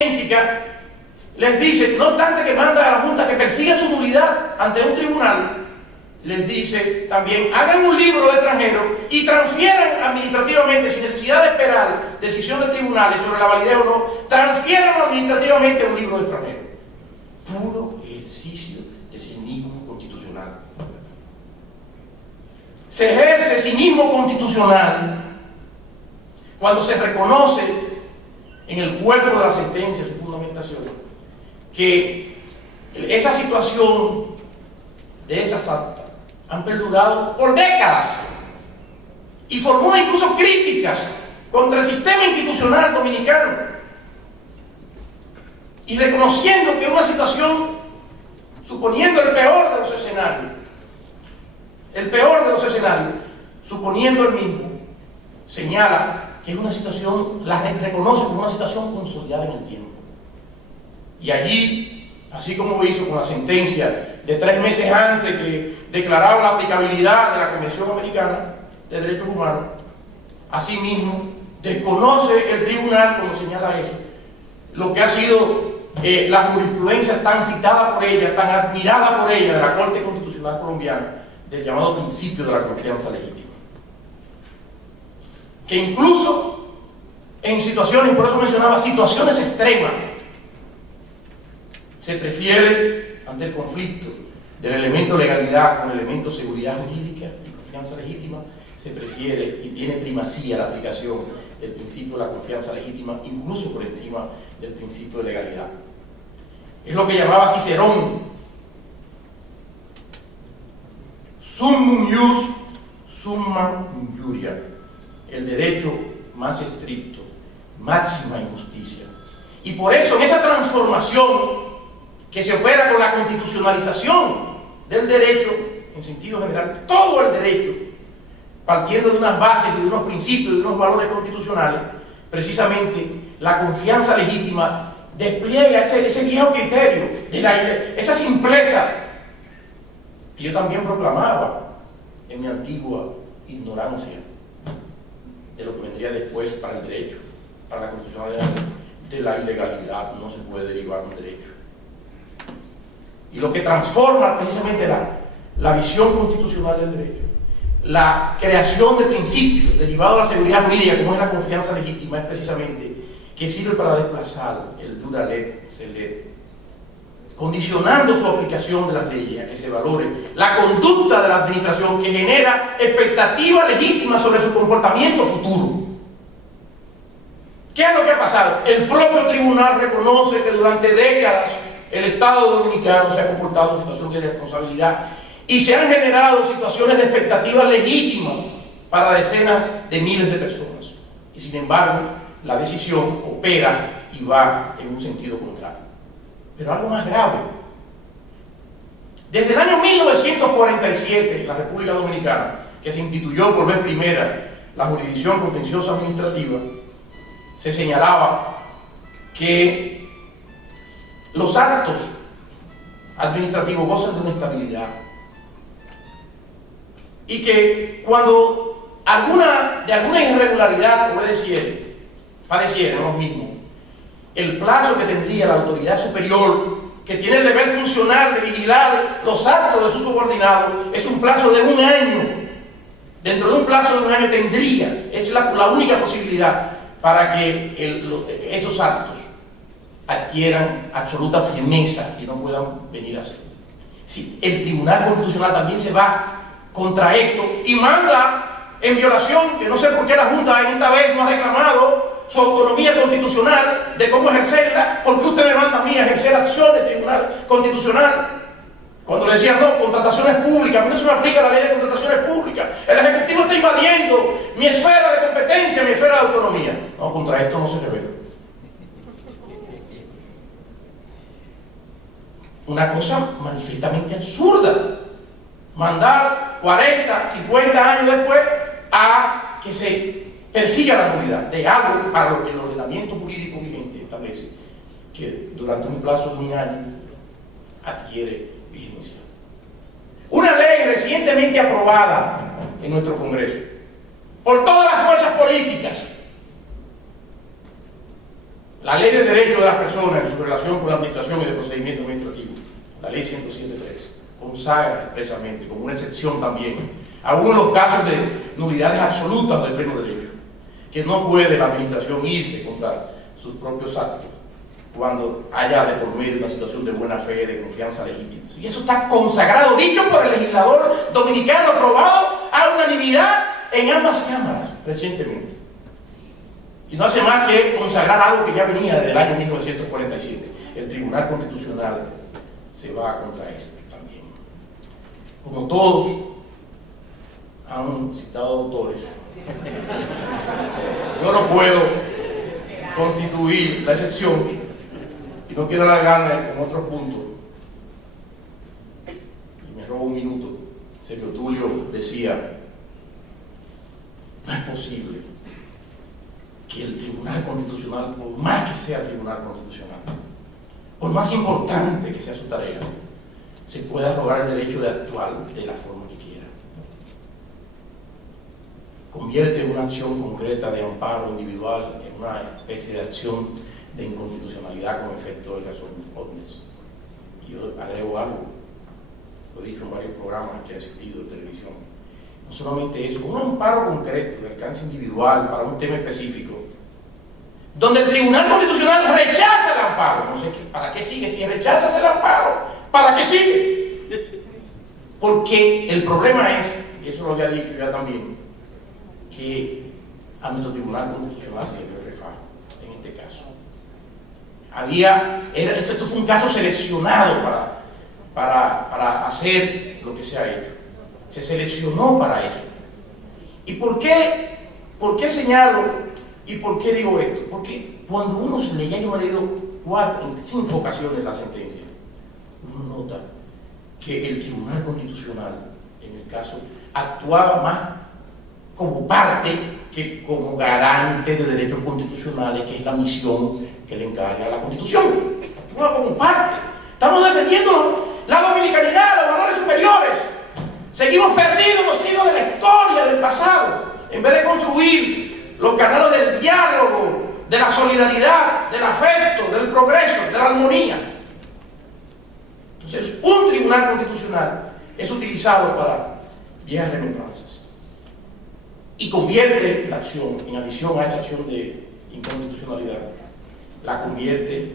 les dice, no obstante que manda a la Junta que persiga su nulidad ante un tribunal, les dice también, hagan un libro de extranjeros y transfieran administrativamente, sin necesidad de esperar decisión de tribunales sobre la validez o no, transfieran administrativamente un libro de extranjeros. Puro ejercicio de cinismo constitucional. Se ejerce cinismo constitucional cuando se reconoce en el cuerpo de la sentencia, su fundamentación, que esa situación de esas actas han perdurado por décadas y formula incluso críticas contra el sistema institucional dominicano, y reconociendo que una situación, suponiendo el peor de los escenarios, suponiendo el mismo, señala que es una situación, la reconoce como una situación consolidada en el tiempo. Y allí, así como hizo con la sentencia de 3 meses antes que declaraba la aplicabilidad de la Convención Americana de Derechos Humanos, asimismo desconoce el tribunal, cuando señala eso, lo que ha sido la jurisprudencia tan citada por ella, tan admirada por ella de la Corte Constitucional Colombiana, del llamado principio de la confianza legítima. Que incluso en situaciones, por eso mencionaba situaciones extremas, se prefiere, ante el conflicto del elemento legalidad con el elemento seguridad jurídica y confianza legítima, se prefiere y tiene primacía la aplicación del principio de la confianza legítima, incluso por encima del principio de legalidad. Es lo que llamaba Cicerón summum ius summa injuria, el derecho más estricto, máxima injusticia. Y por eso en esa transformación que se opera con la constitucionalización del derecho, en sentido general, todo el derecho, partiendo de unas bases, de unos principios, de unos valores constitucionales, precisamente la confianza legítima despliega ese viejo criterio, esa simpleza que yo también proclamaba en mi antigua ignorancia de lo que vendría después para el derecho, para la constitucionalidad. De la ilegalidad no se puede derivar un derecho. Y lo que transforma precisamente la visión constitucional del derecho, la creación de principios derivados de la seguridad jurídica, como es la confianza legítima, es precisamente que sirve para desplazar el dura let, se let, condicionando su aplicación de las leyes a que se valore la conducta de la administración, que genera expectativas legítimas sobre su comportamiento futuro. ¿Qué es lo que ha pasado? El propio tribunal reconoce que durante décadas el Estado dominicano se ha comportado en situación de irresponsabilidad y se han generado situaciones de expectativas legítimas para decenas de miles de personas. Y sin embargo, la decisión opera y va en un sentido contrario. Pero algo más grave. Desde el año 1947, en la República Dominicana, que se instituyó por vez primera la jurisdicción contenciosa administrativa, se señalaba que los actos administrativos gozan de una estabilidad y que cuando de alguna irregularidad padeciera los mismos, el plazo que tendría la autoridad superior, que tiene el deber funcional de vigilar los actos de sus subordinados, es un plazo de 1 año. Dentro de un plazo de 1 año es la única posibilidad para que esos actos adquieran absoluta firmeza y no puedan venir a ser. Sí, el Tribunal Constitucional también se va contra esto y manda en violación, que no sé por qué la Junta esta vez no ha reclamado su autonomía constitucional de cómo ejercerla, porque usted me manda a mí a ejercer acciones del Tribunal Constitucional. Cuando le decían, no, contrataciones públicas, a mí no se me aplica la ley de contrataciones públicas, el Ejecutivo está invadiendo mi esfera de competencia, mi esfera de autonomía. No, contra esto no se revela. Una cosa manifiestamente absurda. Mandar 40, 50 años después a que se persiga la nulidad de algo para lo que el ordenamiento jurídico vigente establece que durante un plazo de 1 año adquiere vigencia. Una ley recientemente aprobada en nuestro Congreso por todas las fuerzas políticas, La Ley de Derechos de las Personas en su relación con la administración y el procedimiento administrativo, la Ley 107.3, consagra expresamente, como una excepción también, algunos de los casos de nulidades absolutas del pleno derecho, que no puede la administración irse contra sus propios actos cuando haya de por medio una situación de buena fe, de confianza legítima. Y eso está consagrado, dicho por el legislador dominicano, aprobado a unanimidad en ambas cámaras recientemente. Y no hace más que consagrar algo que ya venía desde el año 1947. El Tribunal Constitucional se va contra esto también. Como todos han citado autores, yo no puedo constituir la excepción y no quiero alargarme en otro punto. Y me robo un minuto. Sergio Tulio decía: no es posible que el Tribunal Constitucional, por más que sea el Tribunal Constitucional, por más importante que sea su tarea, se pueda rogar el derecho de actuar de la forma que quiera. Convierte una acción concreta de amparo individual en una especie de acción de inconstitucionalidad con efecto de razón omnes. Y yo agrego algo, lo he dicho en varios programas que he asistido en televisión. No solamente eso, un amparo concreto de alcance individual para un tema específico, donde el Tribunal Constitucional rechaza el amparo. No sé para qué sigue, si rechazas el amparo, ¿para qué sigue? Porque el problema es, y eso lo había dicho ya también, que a nuestro Tribunal Constitucional se le dio refajo en este caso. Esto fue un caso seleccionado para hacer lo que se ha hecho. Se seleccionó para eso. ¿Y por qué señalo y por qué digo esto? Porque cuando uno se lee, ya yo me he leído 5 ocasiones la sentencia, uno nota que el Tribunal Constitucional, en el caso, actuaba más como parte que como garante de derechos constitucionales, que es la misión que le encarga a la Constitución. Actuaba como parte. Estamos defendiendo la dominicanidad, los valores superiores. Seguimos perdidos los siglos de la historia, del pasado, en vez de construir los canales del diálogo, de la solidaridad, del afecto, del progreso, de la armonía. Entonces, un Tribunal Constitucional es utilizado para viejas remembranzas y convierte la acción, en adición a esa acción de inconstitucionalidad, la convierte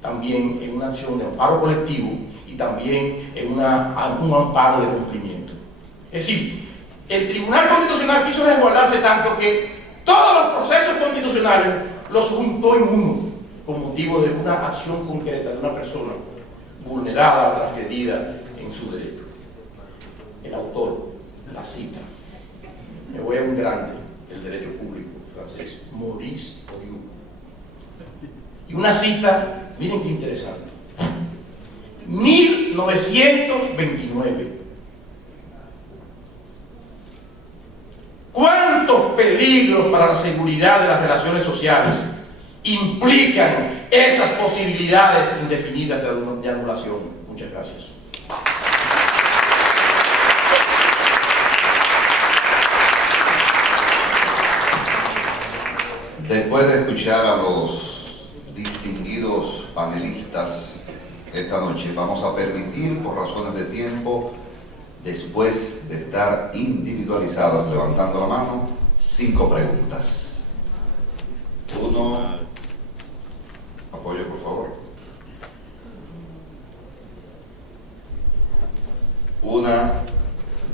también en una acción de amparo colectivo y también en un amparo de cumplimiento. Es decir, el Tribunal Constitucional quiso resguardarse tanto que todos los procesos constitucionales los juntó en uno, con motivo de una acción concreta de una persona vulnerada, transgredida en su derecho. El autor la cita. Me voy a un grande del derecho público francés, Maurice Oriou. Y una cita, miren qué interesante. 1929. ¿Cuántos peligros para la seguridad de las relaciones sociales implican esas posibilidades indefinidas de anulación? Muchas gracias. Después de escuchar a los distinguidos panelistas esta noche, vamos a permitir, por razones de tiempo, después de estar individualizadas, levantando la mano, 5 preguntas. 1, apoyo por favor. 1,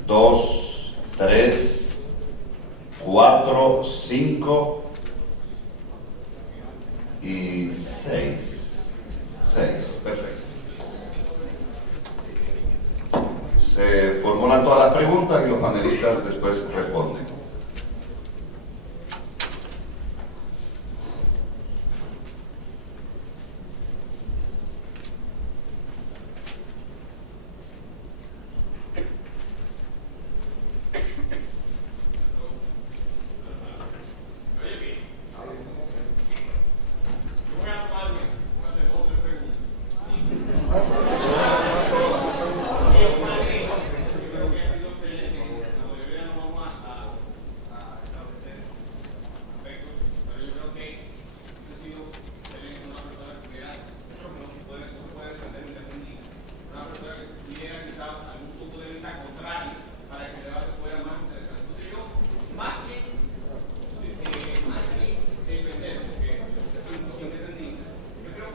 2, 3, 4, 5 y 6. 6, perfecto. Se formulan todas las preguntas y los panelistas después responden.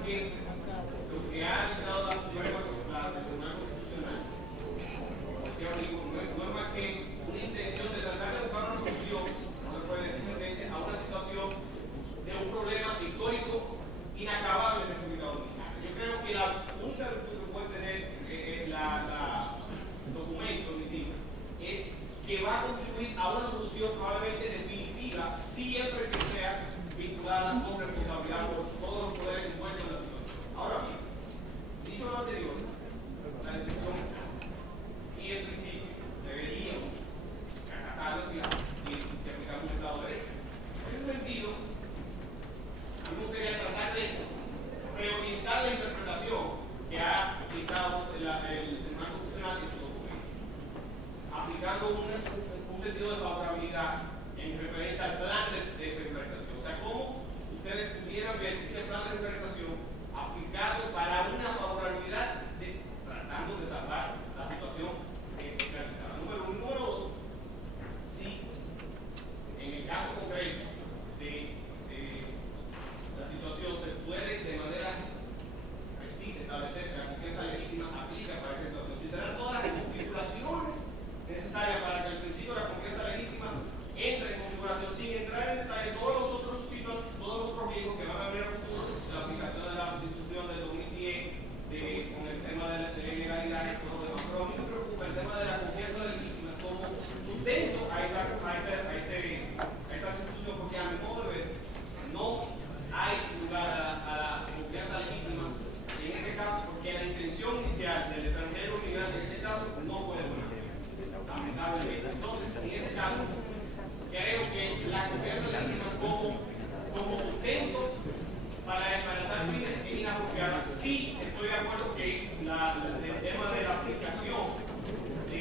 que lo que ha dado las pruebas del Tribunal Constitucional, decía amigo, no es más que una intención de tratar de buscar una solución, no se puede decir tendencia, a una situación de un problema histórico inacabable en República Dominicana. Yo creo que la única virtud que puede tener el documento es que va a contribuir a una solución probablemente definitiva, siempre que sea vinculada con responsabilidad por todos los poderes envueltos en la situación. Ahora bien, dicho lo anterior, la decisión y el principio deberíamos acatarla si aplicamos un Estado de Derecho. En ese sentido, a mí me gustaría tratar de reorientar la interpretación que ha aplicado el Tribunal Constitucional en su documento, aplicando un sentido de favorabilidad en referencia al plan de representación. O sea, cómo ustedes pudieran ver ese plan de representación aplicado para una favorabilidad tratando de salvar la situación realizada. Número dos, si en el caso concreto de la situación se puede de manera precisa establecer que la confianza legítima aplica para esa situación, si se dan todas las configuraciones necesarias para que el principio de la confianza legítima entre en configuración, sin entrar en detalle todos los otros riesgos que van a haber en el futuro, la aplicación de la Constitución del 2010 con el tema de la ilegalidad y todo lo demás. Pero a mí me preocupa el tema de la confianza legítima como sustento a esta institución, porque a mi modo de ver no hay lugar a la confianza legítima en este caso, porque la intención inicial del extranjero migrante en este caso no puede buena, lamentablemente. Entonces, en este caso, creo que la confianza legítima como sustento para estar fines es inapropiada. Sí, estoy de acuerdo que el tema de la aplicación de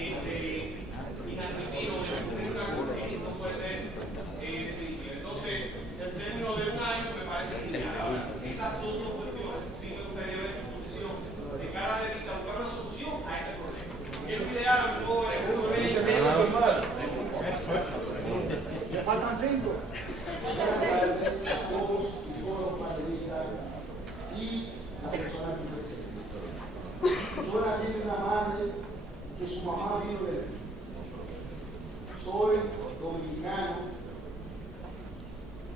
inadmitido de la Constitución no puede ser simple. Entonces, el término de un año me parece limitado. Esas son dos cuestiones. Sí me gustaría ver su posición de cara a buscar una solución a este problema. Es ideal, no resolver el tema. Me faltan 5. Todos los panelistas y las personas que presenten. Yo nací de una madre que su mamá vino de aquí. Soy dominicano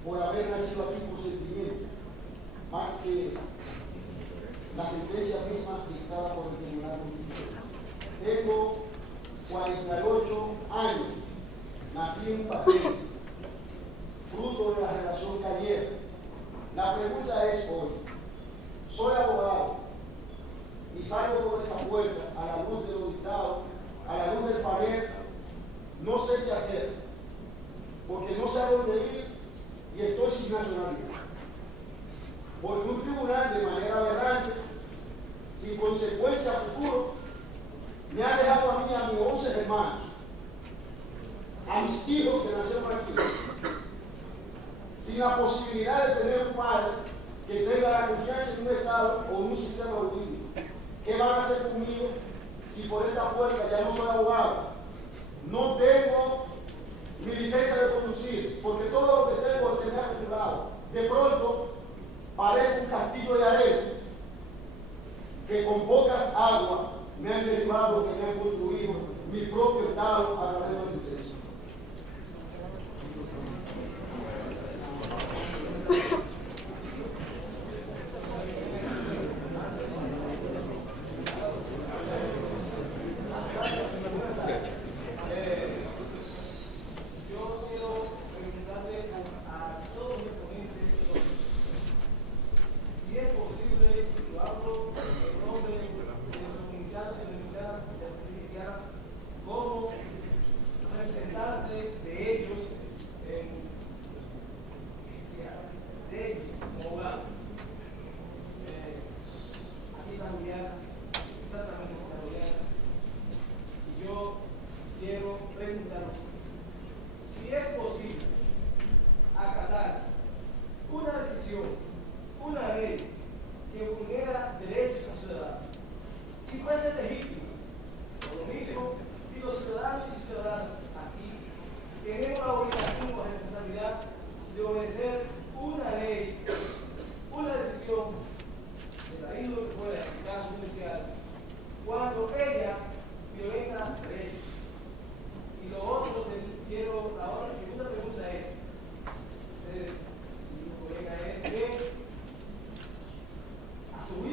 por haber nacido aquí por sentimiento, más que la sentencia misma dictada por el Tribunal Constitucional. Tengo 48 años, nací en un papel, fruto de la relación que ayer. La pregunta es hoy, soy abogado y salgo por esa puerta a la luz de los dictados, a la luz del panel, no sé qué hacer, porque no sé a dónde ir y estoy sin nacionalidad. Porque un tribunal de manera aberrante, sin consecuencia futuro, me ha dejado a mí y a mis 11 hermanos, a mis hijos que nacieron aquí, sin la posibilidad de tener un padre que tenga la confianza en un Estado o en un sistema jurídico. ¿Qué van a hacer conmigo si por esta puerta ya no soy abogado? No tengo mi licencia de conducir, porque todo lo que tengo se me ha acumulado. De pronto, parezco un castillo de arena que con pocas aguas me han derivado, que me han construido mi propio Estado a través de la sentencia.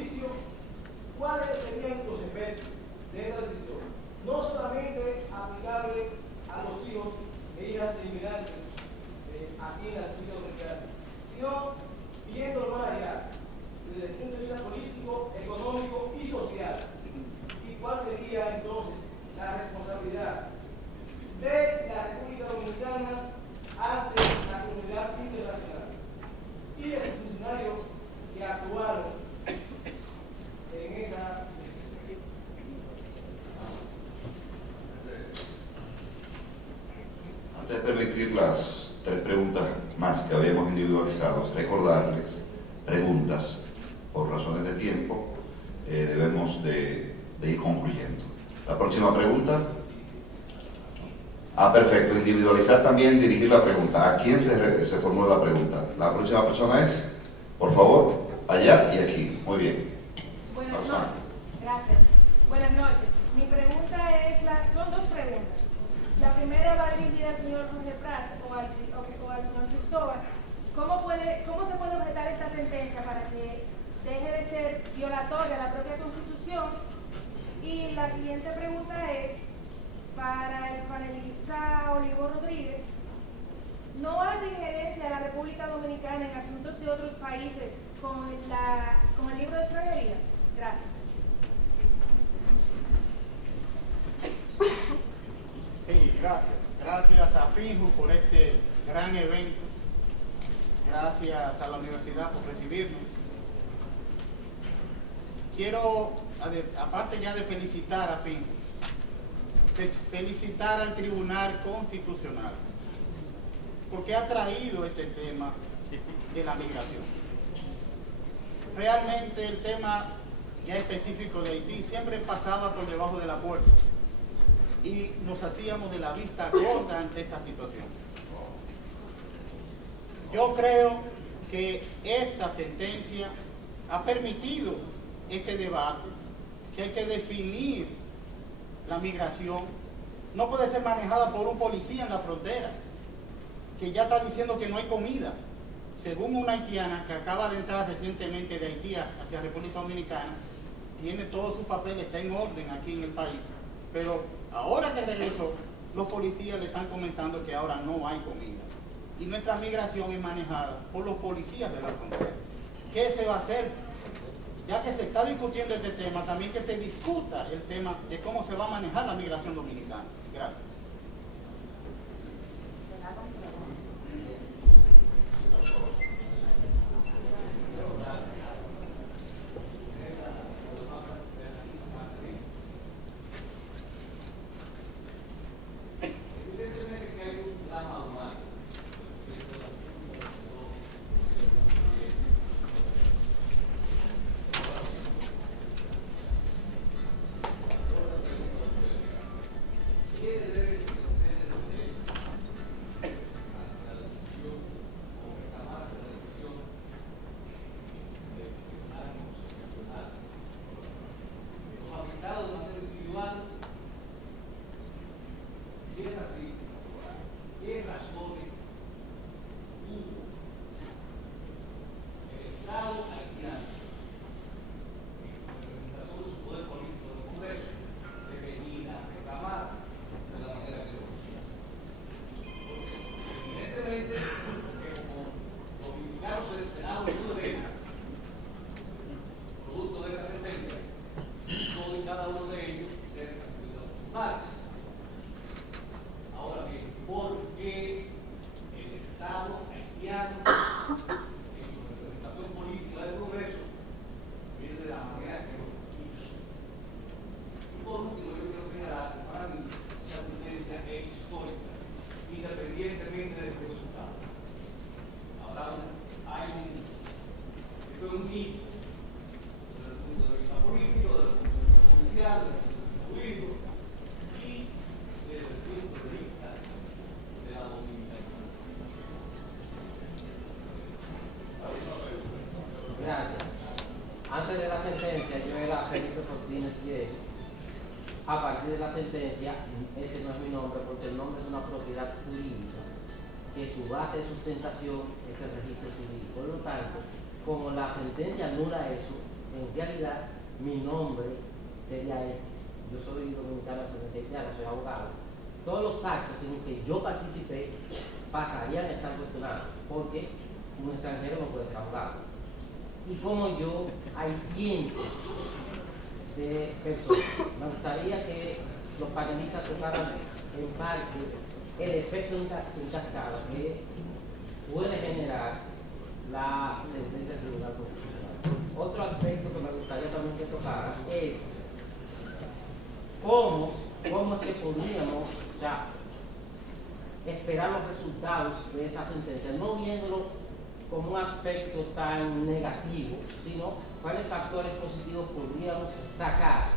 juicio, ¿cuáles serían los efectos de esta decisión? No solamente aplicable a los hijos e hijas de inmigrantes aquí en la República Dominicana, sino viéndolo más allá, desde el punto de vista político, económico y social. ¿Y cuál sería entonces la responsabilidad de la República Dominicana ante la comunidad internacional y de los funcionarios que actuaron en esa decisión? Antes de permitir las 3 preguntas más que habíamos individualizado, recordarles preguntas por razones de tiempo, debemos de ir concluyendo. La próxima pregunta. Perfecto. Individualizar también, dirigir la pregunta. ¿A quién se formula la pregunta? La próxima persona es, por favor, allá y aquí. Muy bien. Buenas noches. Gracias. Buenas noches. Mi pregunta es, son 2 preguntas. La primera va dirigida al señor Jorge Prats o al señor Cristóbal. ¿Cómo se puede objetar esta sentencia para que deje de ser violatoria a la propia Constitución? Y la siguiente pregunta es para el panelista Olivo Rodríguez. ¿No hace injerencia a la República Dominicana en asuntos de otros países con el libro de extranjería? Gracias. Sí, gracias. Gracias a FINJU por este gran evento. Gracias a la universidad por recibirnos. Quiero, aparte ya de felicitar a FINJU, felicitar al Tribunal Constitucional, porque ha traído este tema de la migración. Realmente el tema ya específico de Haití siempre pasaba por debajo de la puerta y nos hacíamos de la vista gorda ante esta situación. Yo creo que esta sentencia ha permitido este debate, que hay que definir la migración. No puede ser manejada por un policía en la frontera, que ya está diciendo que no hay comida. Según una haitiana que acaba de entrar recientemente de Haití hacia República Dominicana, tiene todos sus papeles, está en orden aquí en el país, pero ahora que regresó, los policías le están comentando que ahora no hay comida. Y nuestra migración es manejada por los policías de la frontera. ¿Qué se va a hacer? Ya que se está discutiendo este tema, también que se discuta el tema de cómo se va a manejar la migración dominicana. Gracias. Antes de la sentencia, yo era Felipe Fortines Viejo. A partir de la sentencia, ese no es mi nombre, porque el nombre es una propiedad jurídica, que su base de sustentación es el registro civil. Por lo tanto, como la sentencia anula eso, en realidad mi nombre sería X. Yo soy dominicano haitiano, soy abogado. Todos los actos en los que yo participé pasarían a estar cuestionados, porque un extranjero no puede ser abogado. Y como yo, hay cientos de personas. Me gustaría que los panelistas tocaran en parte el efecto en cascada que puede generar la sentencia del Tribunal Constitucional. Otro aspecto que me gustaría también que tocara es cómo es que podríamos ya esperar los resultados de esa sentencia, no viéndolo como un aspecto tan negativo, sino cuáles factores positivos podríamos sacar,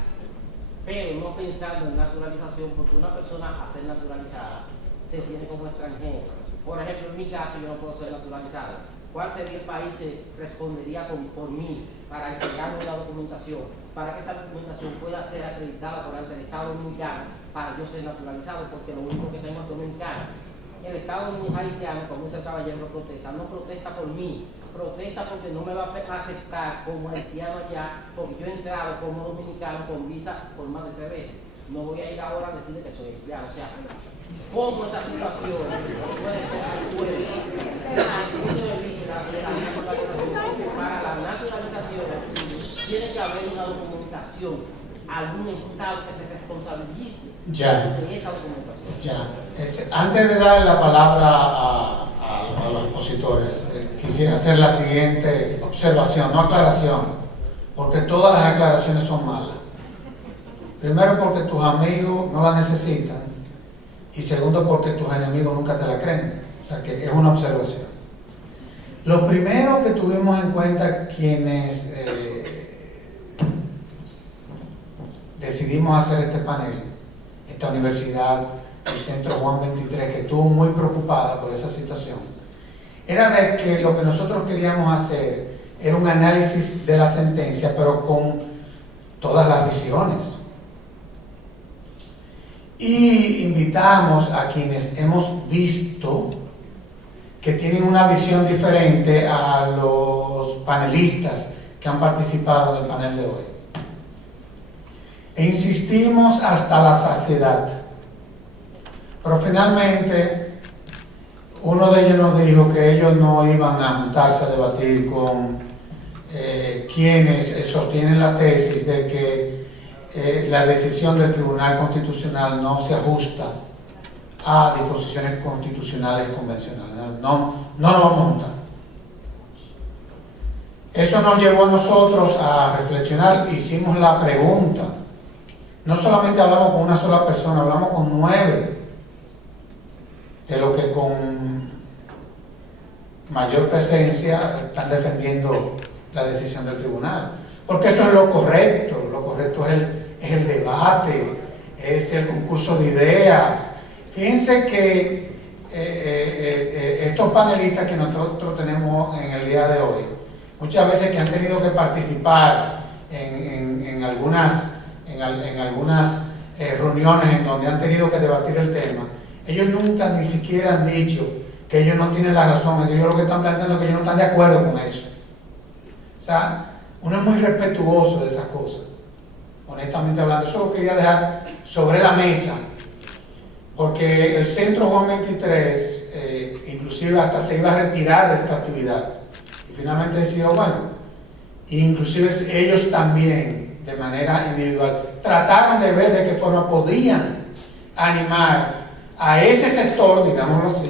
pero no pensando en naturalización, porque una persona a ser naturalizada se tiene como extranjero. Por ejemplo, en mi caso yo no puedo ser naturalizado. ¿Cuál sería el país que respondería por mí para entregarme la documentación, para que esa documentación pueda ser acreditada por ante el Estado Dominicano para yo ser naturalizado? Porque lo único que tengo es dominicano. El Estado haitiano, como dice el caballero, no protesta por mí, protesta porque no me va a aceptar como haitiano allá, porque yo he entrado como dominicano con visa por más de 3 veces. No voy a ir ahora a decirle que soy haitiano. O sea, ¿cómo esa situación puede ser para la naturalización? Tiene que haber una documentación, algún Estado que se responsabilice de esa documentación. Antes de darle la palabra a los expositores, quisiera hacer la siguiente observación, no aclaración, porque todas las aclaraciones son malas. Primero, porque tus amigos no la necesitan, y segundo, porque tus enemigos nunca te la creen. O sea que es una observación. Lo primero que tuvimos en cuenta quienes decidimos hacer este panel, esta universidad, el Centro Juan 23, que estuvo muy preocupada por esa situación, era de que lo que nosotros queríamos hacer era un análisis de la sentencia, pero con todas las visiones. Y invitamos a quienes hemos visto que tienen una visión diferente a los panelistas que han participado en el panel de hoy. E insistimos hasta la saciedad. Pero finalmente, uno de ellos nos dijo que ellos no iban a juntarse a debatir con quienes sostienen la tesis de que la decisión del Tribunal Constitucional no se ajusta a disposiciones constitucionales convencionales. No nos vamos a juntar. Eso nos llevó a nosotros a reflexionar. Hicimos la pregunta. No solamente hablamos con una sola persona, hablamos con 9 de los que con mayor presencia están defendiendo la decisión del tribunal. Porque eso es lo correcto es el debate, es el concurso de ideas. Fíjense que estos panelistas que nosotros tenemos en el día de hoy, muchas veces que han tenido que participar en algunas reuniones en donde han tenido que debatir el tema, ellos nunca ni siquiera han dicho que ellos no tienen la razón, ellos lo que están planteando es que ellos no están de acuerdo con eso. O sea, uno es muy respetuoso de esas cosas, honestamente hablando. Eso lo quería dejar sobre la mesa, porque el Centro Juan 23 inclusive hasta se iba a retirar de esta actividad, y finalmente decidió, bueno, inclusive ellos también de manera individual trataron de ver de qué forma podían animar a ese sector, digámoslo así,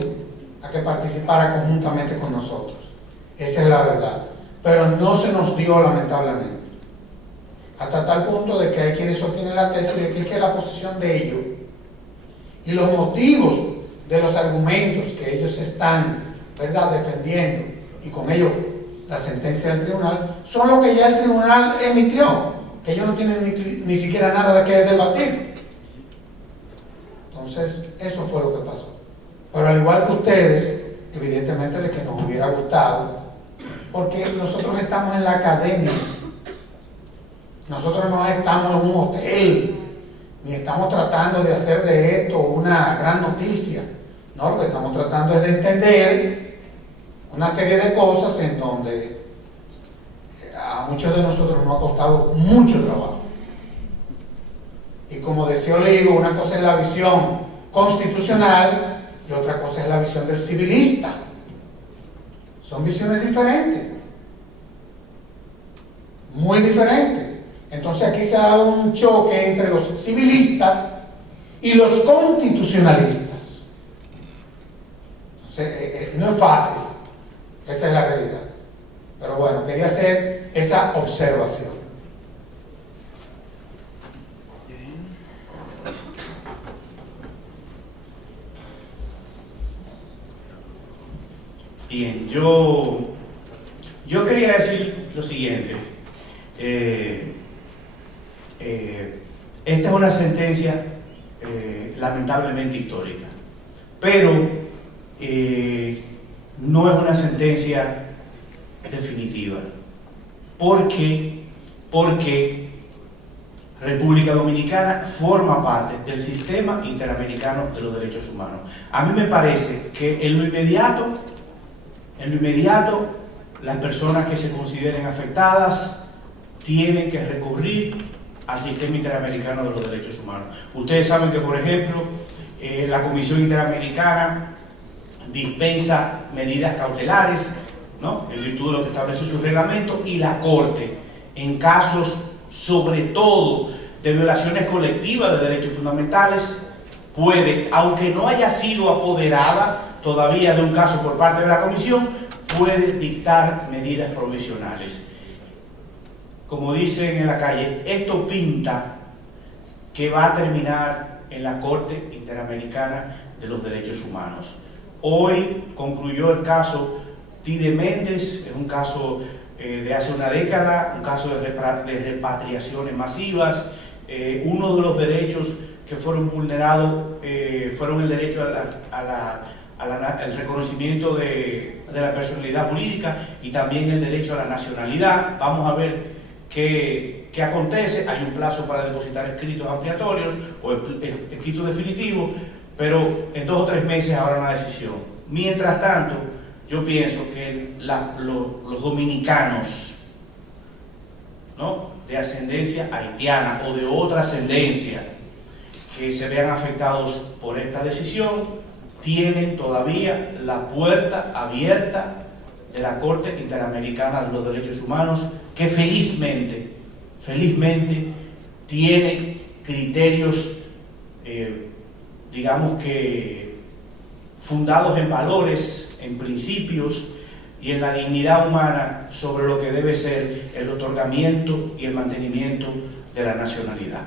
a que participara conjuntamente con nosotros. Esa es la verdad. Pero no se nos dio, lamentablemente. Hasta tal punto de que hay quienes sostienen la tesis de que es que la posición de ellos y los motivos de los argumentos que ellos están, ¿verdad?, defendiendo, y con ello la sentencia del tribunal, son lo que ya el tribunal emitió, que ellos no tienen ni siquiera nada de qué debatir. Entonces, eso fue lo que pasó. Pero al igual que ustedes, evidentemente de que nos hubiera gustado, porque nosotros estamos en la academia, nosotros no estamos en un hotel, ni estamos tratando de hacer de esto una gran noticia. No, lo que estamos tratando es de entender una serie de cosas en donde a muchos de nosotros nos ha costado mucho trabajo. Y como decía Olivo, una cosa es la visión constitucional y otra cosa es la visión del civilista. Son visiones diferentes, muy diferentes. Entonces aquí se ha dado un choque entre los civilistas y los constitucionalistas. Entonces, no es fácil, esa es la realidad. Pero bueno, quería hacer esa observación. Bien, yo quería decir lo siguiente. Esta es una sentencia lamentablemente histórica, pero no es una sentencia definitiva, porque República Dominicana forma parte del sistema interamericano de los derechos humanos. A mí me parece que en lo inmediato, las personas que se consideren afectadas tienen que recurrir al sistema interamericano de los derechos humanos. Ustedes saben que, por ejemplo, la Comisión Interamericana dispensa medidas cautelares, ¿no?, en virtud de lo que establece su reglamento, y la Corte, en casos sobre todo de violaciones colectivas de derechos fundamentales, puede, aunque no haya sido apoderada todavía de un caso por parte de la Comisión, puede dictar medidas provisionales. Como dicen en la calle, esto pinta que va a terminar en la Corte Interamericana de los Derechos Humanos. Hoy concluyó el caso Tide Méndez, es un caso de hace una década, un caso de repatriaciones masivas. Uno de los derechos que fueron vulnerados fueron el derecho al reconocimiento de la personalidad jurídica y también el derecho a la nacionalidad. Vamos a ver qué acontece. Hay un plazo para depositar escritos ampliatorios o escritos definitivos, pero en 2 o 3 meses habrá una decisión. Mientras tanto, yo pienso que los dominicanos, ¿no?, de ascendencia haitiana o de otra ascendencia que se vean afectados por esta decisión tienen todavía la puerta abierta de la Corte Interamericana de los Derechos Humanos, que felizmente tiene criterios, digamos que fundados en valores, en principios y en la dignidad humana sobre lo que debe ser el otorgamiento y el mantenimiento de la nacionalidad.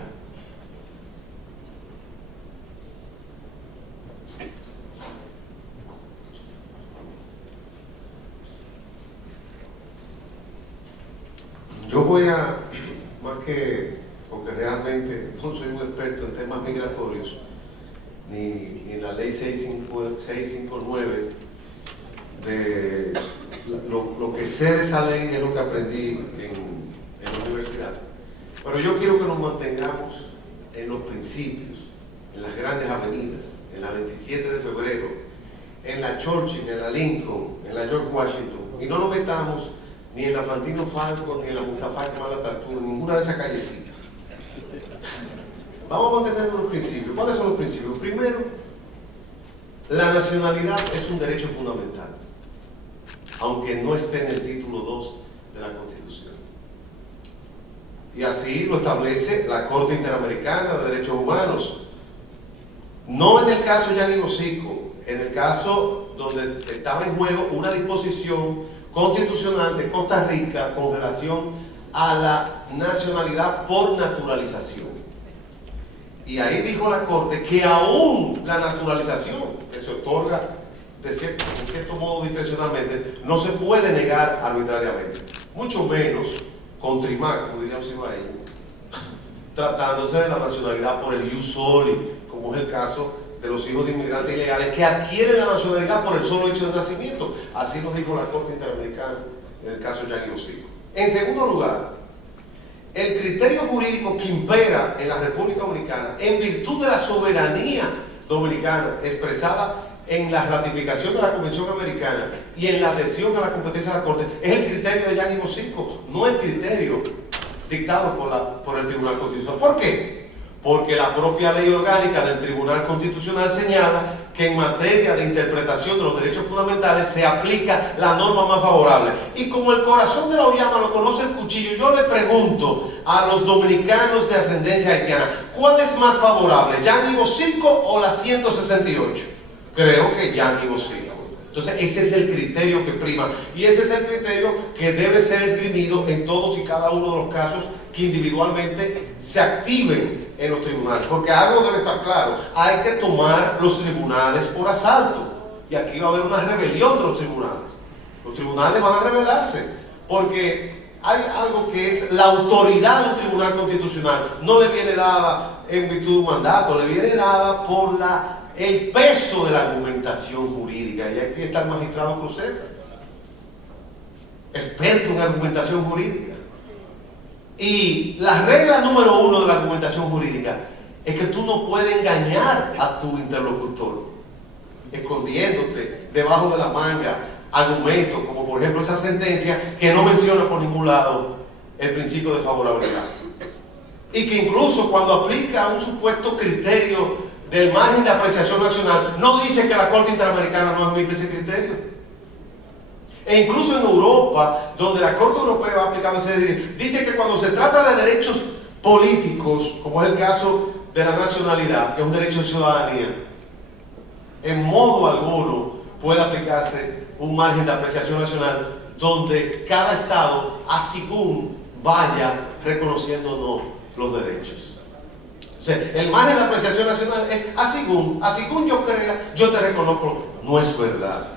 Yo voy a, más que, porque realmente no soy un experto en temas migratorios, ni en la ley 659, de lo que sé de esa ley es lo que aprendí en la universidad. Pero yo quiero que nos mantengamos en los principios, en las grandes avenidas, en la 27 de febrero, en la Churchill, en la Lincoln, en la George Washington, y no nos metamos ni en la Fantino Falco, ni en la Mustafa Kemal Atatürk, ninguna de esas callecitas. Vamos a mantener los principios. ¿Cuáles son los principios? Primero, la nacionalidad es un derecho fundamental, aunque no esté en el título 2 de la Constitución. Y así lo establece la Corte Interamericana de Derechos Humanos. No en el caso Gianni Bosico, en el caso donde estaba en juego una disposición constitucional de Costa Rica con relación a la nacionalidad por naturalización. Y ahí dijo la Corte que aún la naturalización que se otorga en cierto modo discrecionalmente no se puede negar arbitrariamente, mucho menos con trimac, como diríamos ahí, tratándose de la nacionalidad por el ius soli, como es el caso de los hijos de inmigrantes ilegales que adquieren la nacionalidad por el solo hecho de nacimiento. Así lo dijo la Corte Interamericana en el caso Gianni Bosico. En segundo lugar, el criterio jurídico que impera en la República Dominicana, en virtud de la soberanía dominicana expresada en la ratificación de la Convención Americana y en la adhesión a la competencia de la Corte es el criterio de Gianni Bosico, no el criterio dictado por el Tribunal Constitucional. ¿Por qué? Porque la propia ley orgánica del Tribunal Constitucional señala que en materia de interpretación de los derechos fundamentales se aplica la norma más favorable. Y como el corazón de la Oyama lo conoce el cuchillo, yo le pregunto a los dominicanos de ascendencia haitiana, ¿cuál es más favorable, Gianni Bosico o la 168? Creo que Gianni Bosico. Entonces ese es el criterio que prima y ese es el criterio que debe ser esgrimido en todos y cada uno de los casos que individualmente se activen en los tribunales, porque algo debe estar claro: hay que tomar los tribunales por asalto, y aquí va a haber una rebelión de los tribunales van a rebelarse, porque hay algo que es la autoridad de un tribunal constitucional, no le viene dada en virtud de un mandato, le viene dada por el peso de la argumentación jurídica, y aquí está el magistrado Cruzeta, experto en argumentación jurídica. Y la regla número 1 de la argumentación jurídica es que tú no puedes engañar a tu interlocutor, escondiéndote debajo de la manga argumentos, como por ejemplo esa sentencia que no menciona por ningún lado el principio de favorabilidad. Y que incluso cuando aplica un supuesto criterio del margen de apreciación nacional, no dice que la Corte Interamericana no admite ese criterio. E incluso en Europa, donde la Corte Europea ha aplicado ese derecho, dice que cuando se trata de derechos políticos, como es el caso de la nacionalidad, que es un derecho de ciudadanía, en modo alguno puede aplicarse un margen de apreciación nacional donde cada Estado, así como vaya reconociendo o no los derechos. O sea, el margen de apreciación nacional es así como yo crea, yo te reconozco, no es verdad.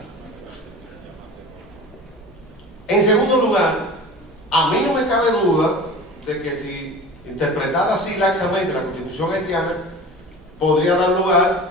En segundo lugar, a mí no me cabe duda de que si interpretada así laxamente la Constitución haitiana, podría dar lugar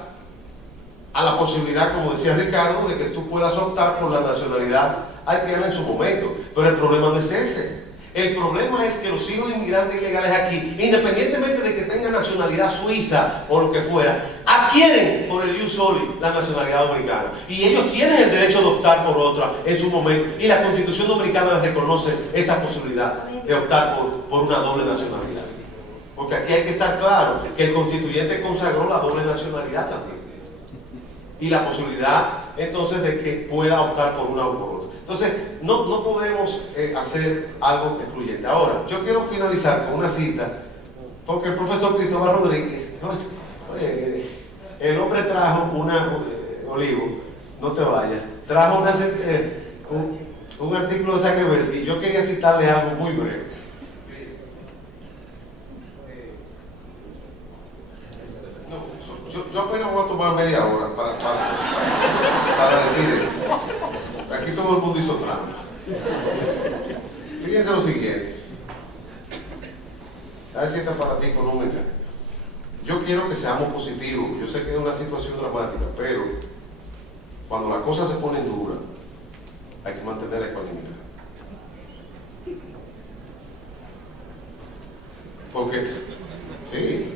a la posibilidad, como decía Ricardo, de que tú puedas optar por la nacionalidad haitiana en su momento. Pero el problema no es ese. El problema es que los hijos de inmigrantes ilegales aquí, independientemente de que tengan nacionalidad suiza o lo que fuera, adquieren por el ius soli la nacionalidad dominicana. Y ellos tienen el derecho de optar por otra en su momento. Y la Constitución dominicana les reconoce esa posibilidad de optar por una doble nacionalidad. Porque aquí hay que estar claro que el constituyente consagró la doble nacionalidad también. Y la posibilidad entonces de que pueda optar por una o por otra. Entonces, no podemos hacer algo excluyente. Ahora, yo quiero finalizar con una cita, porque el profesor Cristóbal Rodríguez, el hombre trajo Olivo, no te vayas, trajo un artículo de Zagreb, y yo quería citarle algo muy breve. Yo apenas voy a tomar media hora para decir esto. Aquí todo el mundo hizo trampa. Fíjense lo siguiente. A ver si este aparatico no me engaña. Yo quiero que seamos positivos. Yo sé que es una situación dramática, pero cuando las cosas se ponen duras, hay que mantener la ecuanimidad. Porque, sí,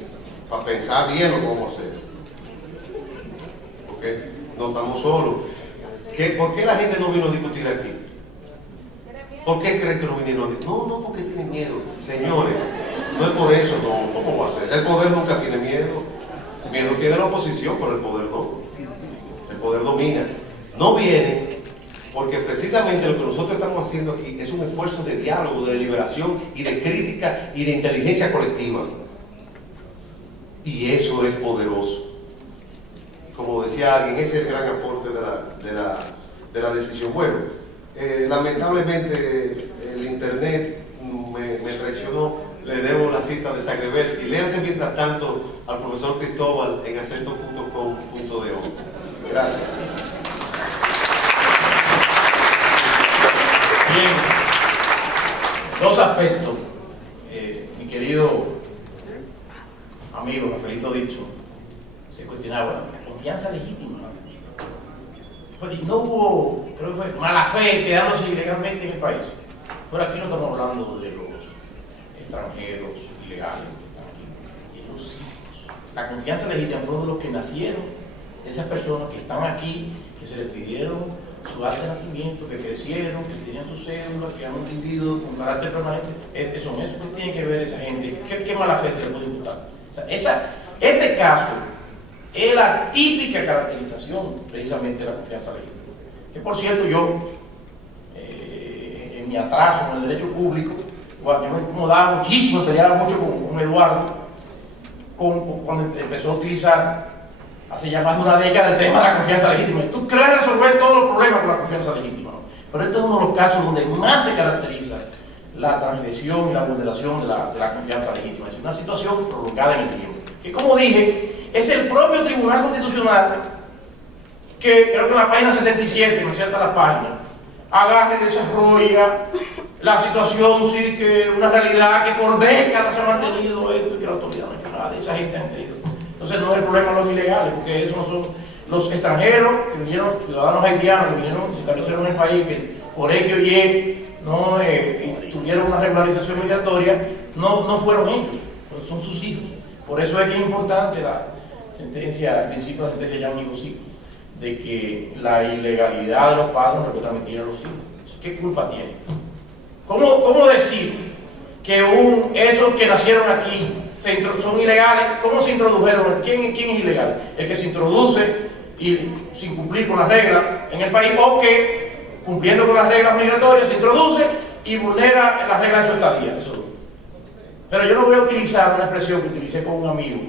para pensar bien lo vamos a hacer. Porque no estamos solos. ¿Por qué la gente no vino a discutir aquí? ¿Por qué creen que no vinieron a discutir? No, porque tienen miedo. Señores, no es por eso, no. ¿Cómo va a ser? El poder nunca tiene miedo. Miedo tiene la oposición, pero el poder no. El poder domina. No vienen porque precisamente lo que nosotros estamos haciendo aquí es un esfuerzo de diálogo, de deliberación y de crítica y de inteligencia colectiva. Y eso es poderoso. Como decía alguien, ese es el gran aporte de la decisión. Bueno, lamentablemente el internet me traicionó, le debo la cita de Zagreb. Léanse mientras tanto al profesor Cristóbal en acento.com.do. Gracias. Bien, dos aspectos, mi querido amigo Rafaelito Dicho, se cuestionaba la confianza legítima. Pero no hubo, creo que fue mala fe quedándose ilegalmente en el país. Pero aquí no estamos hablando de los extranjeros ilegales que están aquí, de los hijos. La confianza legítima fueron de los que nacieron de esas personas que están aquí, que se les pidieron su acta de nacimiento, que crecieron, que tenían su cédula, que han vivido con carácter permanente. Eso tiene que ver esa gente. ¿Qué mala fe se le puede imputar? O sea, este caso es la típica caracterización precisamente de la confianza legítima. Que por cierto, yo, en mi atraso en el derecho público, yo me incomodaba muchísimo, peleaba mucho con Eduardo, cuando empezó a utilizar hace ya más de una década el tema de la confianza legítima. Tú crees resolver todos los problemas con la confianza legítima, ¿no? Pero este es uno de los casos donde más se caracteriza la transgresión y la vulneración de la confianza legítima. Es una situación prolongada en el tiempo. Que, como dije, es el propio Tribunal Constitucional que, creo que en la página 77, no cierta la página, agarra y desarrolla la situación, sí, que una realidad que por décadas se ha mantenido esto y que la autoridad no ha hecho nada, esa gente ha entendido. Entonces no es el problema de los ilegales, porque esos no son los extranjeros que vinieron, ciudadanos haitianos que vinieron, se establecieron en el país, que por X o Y no tuvieron una regularización migratoria, no fueron ellos, pues son sus hijos. Por eso es que es importante la sentencia, el principio de la sentencia de Jan Higosico, de que la ilegalidad de los padres no le transmitir a los hijos. ¿Qué culpa tiene? ¿Cómo decir que esos que nacieron aquí son ilegales? ¿Cómo se introdujeron? ¿Quién es ilegal? El que se introduce y sin cumplir con las reglas en el país, o que cumpliendo con las reglas migratorias se introduce y vulnera las reglas de su estadía. Pero yo no voy a utilizar una expresión que utilicé con un amigo